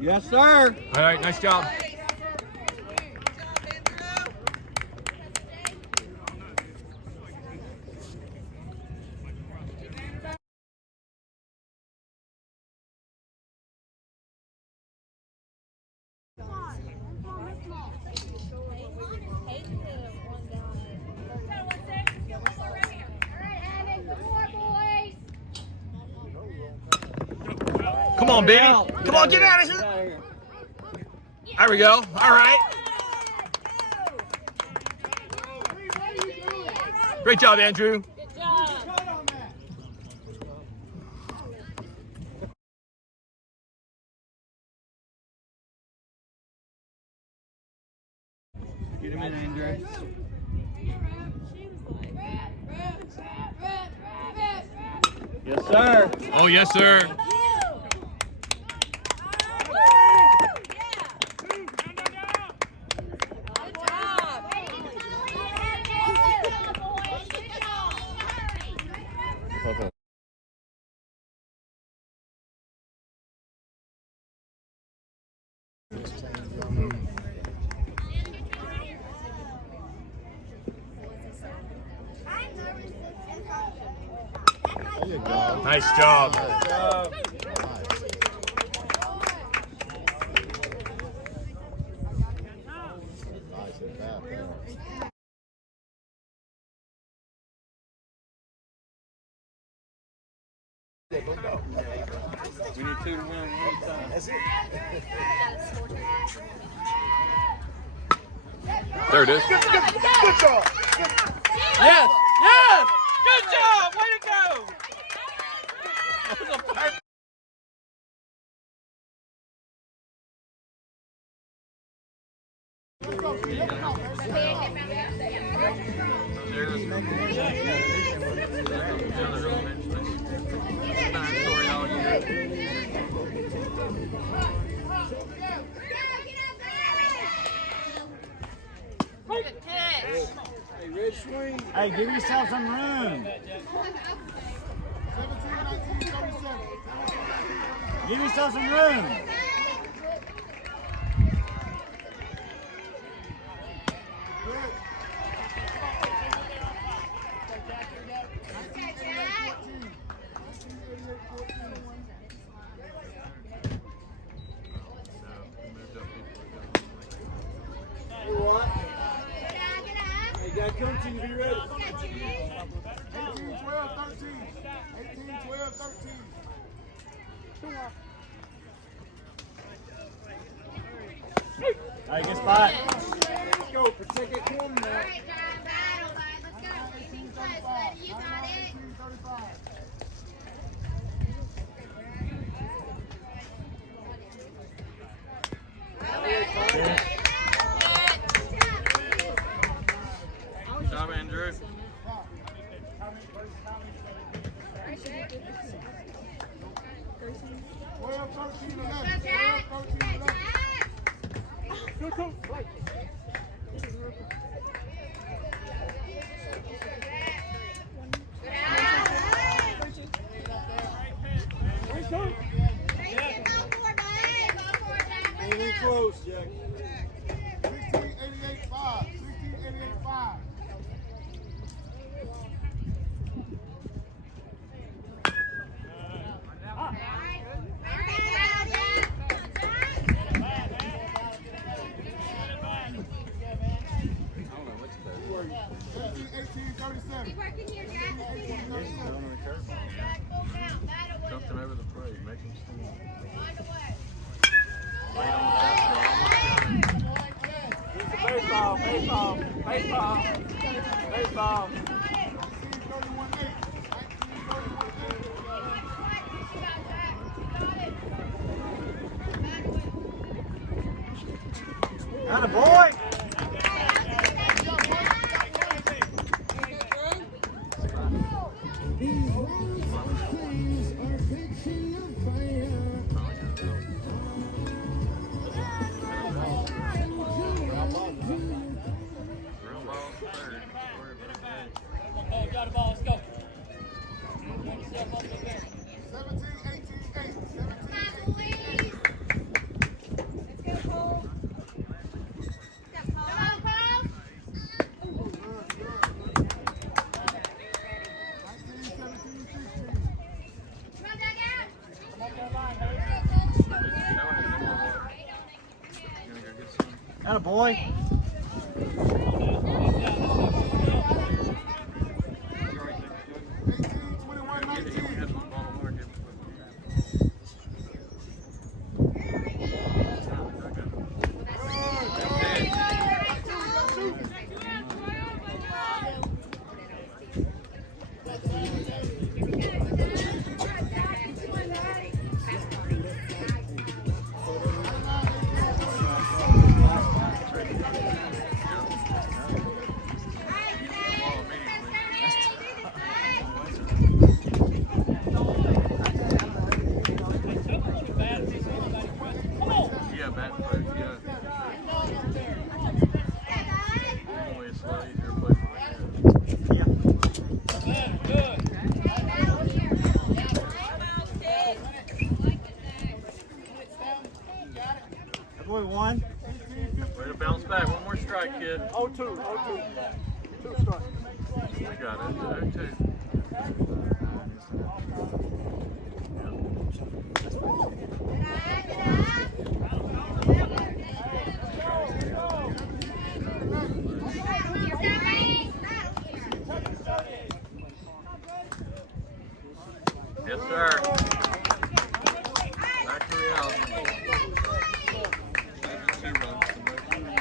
Yes, sir. All right, nice job. Come on, baby. Come on, get out of here. There we go. All right. Great job, Andrew. Good job. Get him in, Andrew. Yes, sir. Oh, yes, sir. Nice job. We need two to win one time. That's it. There it is. Good job. Yes! Yes! Good job! Way to go! That was a perfect. Hey, give yourself some room. 17, 19, 37. Give yourself some room. Come to be ready. 18, 12, 13. 18, 12, 13. All right, good spot. Let's go. Protect that corner now. All right, John, battle, bud. Let's go. 18 plus, buddy. You got it. 35. Good job, Andrew. 12, 13, 11. Go, Jack. 12, 13, 11. Anything close, Jack. 1688, 5. 1688, 5. Something over the plate. Make him stand. Baseball, baseball, baseball, baseball. 1931, 8. Atta boy. Got a ball, let's go. 17, 18, 8. 17, 18. Atta boy. 19. Yeah, bat first, yeah. Normally it's a lot easier to play from like that. Yeah. That boy won. Way to bounce back. One more strike, kid. 0-2. 2 strike. I got it. 0-2. Yes, sir. Back to reality. 7-2 runs to make.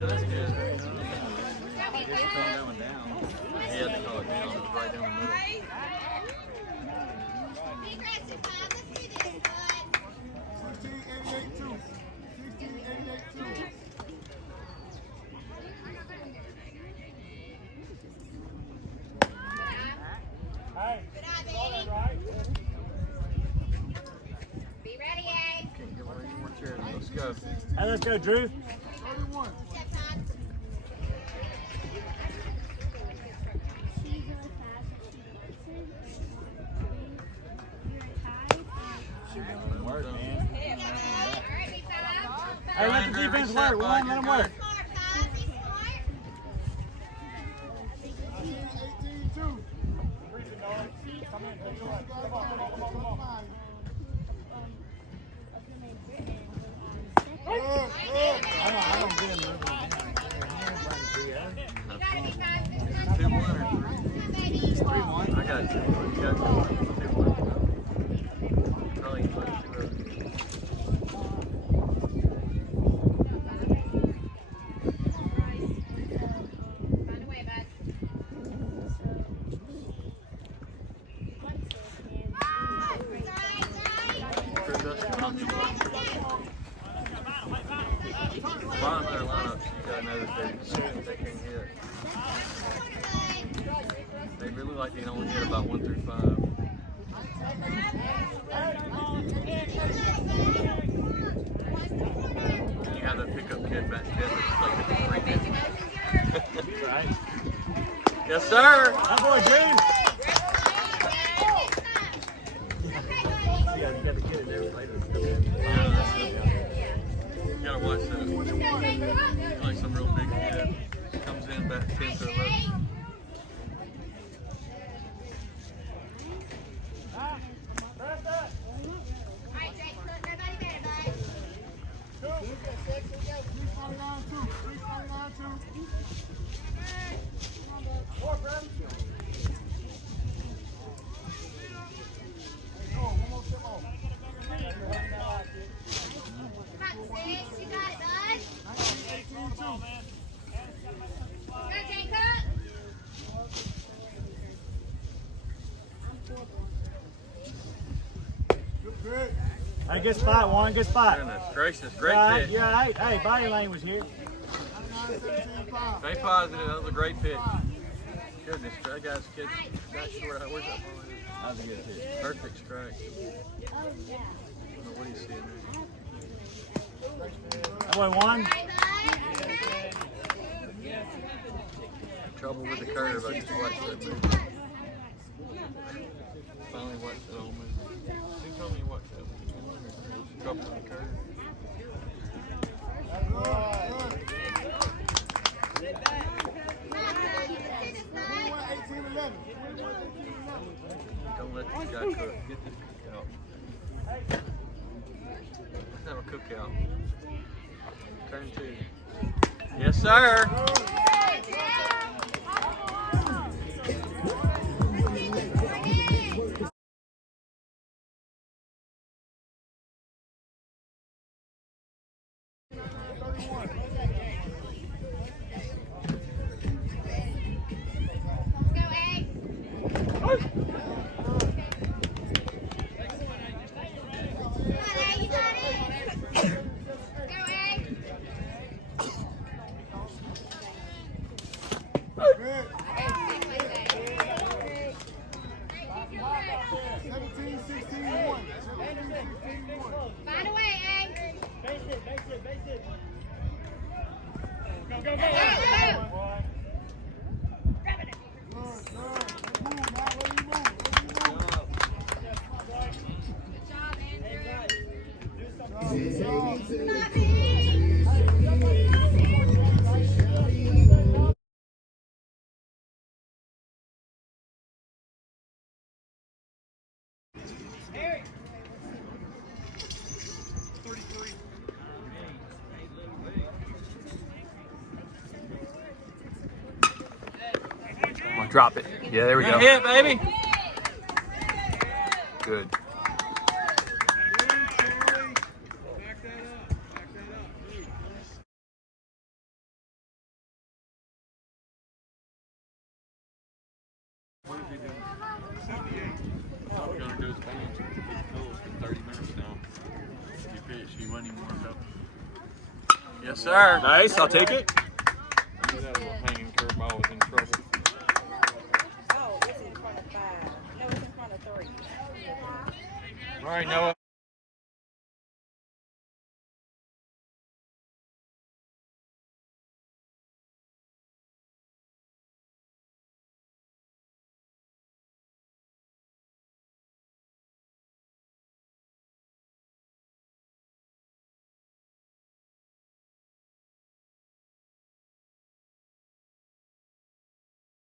That's good. He had to call it down. It was right down the middle. Be aggressive, Bob. Let's do this, bud. 16-88-2. 16-88-2. Good eye, baby. Be ready, eh? Can't give away any more charity. Let's go. Hey, let's go, Drew. 31. Step time. Work, man. All right, be fast. Hey, let the defense work. We want to let them work. Smart, Bob. Be smart. 18-2. I don't get him moving. You gotta be fast. 2-1 or 3? 3. 3-1. I got 2. You got 2. 2-1. Probably can play 2 others. Find a way, bud. Chris, that's not too much. A lot of their lineups, you gotta know that they can hit. They really like to only hit about 1 through 5. You have that pickup kid back there that's like hitting 350. Right. Yes, sir. That boy, Drew. Yeah, you got to get it there later. You gotta watch that. Like some real big kid comes in back 10 to 11. Alright, Drake, look, nobody better, bud. 349-2. 349-2. One more step off. Come on, Sis. You got it, bud. 19-18-2. Go, Jacob. Good. Hey, good spot, Juan. Good spot. Goodness gracious, great Right, pitch. you're all right. Hey, Body Lane was here. 99-17-5. Stay positive. That was a great pitch. Goodness, that guy's kid got short. Where's that ball? That was a good pitch. Perfect strike. I don't know what he's seeing there. That boy won. All right, bud. Trouble with the curve. I just watched that move. Finally watched that whole move. Who told me you watched that one? Trouble with the curve. Let's have a cookout. Turn 2. Yes, sir. Good. 17, 16, 1. 17, 16, 1. Find a way, eh? Base it, base it, base it. Go, go, go. Hey, Lou. Good, good. Move, now. Let me move. Let me move. Good job, Andrew. Good job. Come on, drop it. Yeah, there we Good go. hit, baby. Good. All we're gonna do is balance for 30 minutes now. You pitch, you wasn't even warmed up. Yes, sir. Nice. I'll take it. I knew that little hanging curveball was in trouble. Oh, it's in front of 5. No, it's in front of 3. All right, Noah.